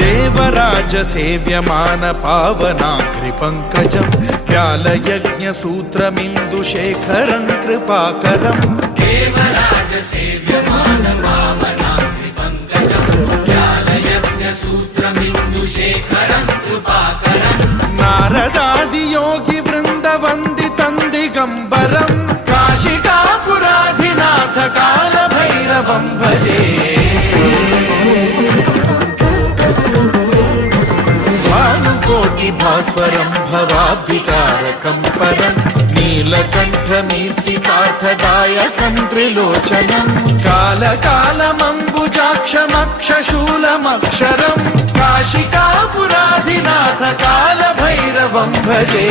देवराज सेव्यमान पावनाग्रि पंकजं व्यालयज्ञ सूत्रमिन्दुशेखरं कृपाकरं देवराज सेव्यमान पावनाग्रि पंकजं व्यालयज्ञ सूत्रमिन्दुशेखरं कृपाकरं नारदादि योगी वृंद वंदितं दिगंबरं काशिकापुराधिनाथ काल भैरवं भजे भानुकोटि भास्वरं भवाब्धिकारकं परं नीलकण्ठमीप्सितार्थदायकं त्रिलोचनं कालकालमम्बुजाक्षमक्षशूलमक्षरं काशिकापुराधिनाथ काल भैरवं भजे।